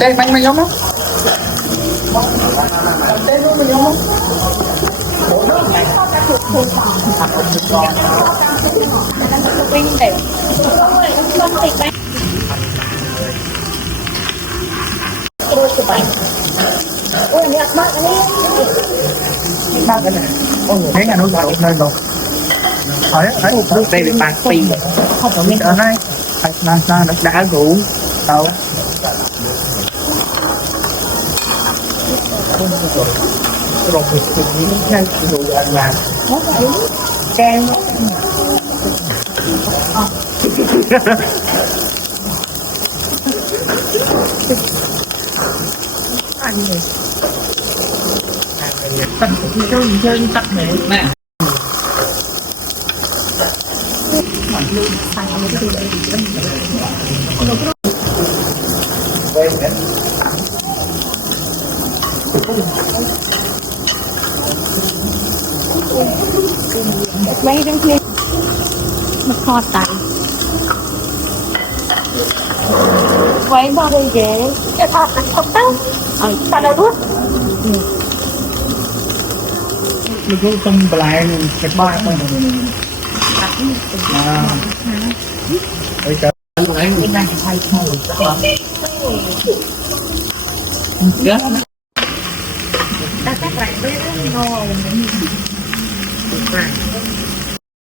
Tê bánh mày giống không? Tê luôn mày giống không? Ba cái này, con người thấy nhà nó giàu nơi rồi. Thấy một đây là bàn pì, không có miếng ở đây, bàn sao nó đã rủ tàu. Rồi thì những cái đồ ăn làm can anh này tắt chơi tắt mẹ nè mấy đứa kia nó kho tay quay bao đây dễ cái thọt nó không tao ta đâu bước mình cũng không lại cái ba con bây giờ anh đang thay thôi ta các bạn biết ngon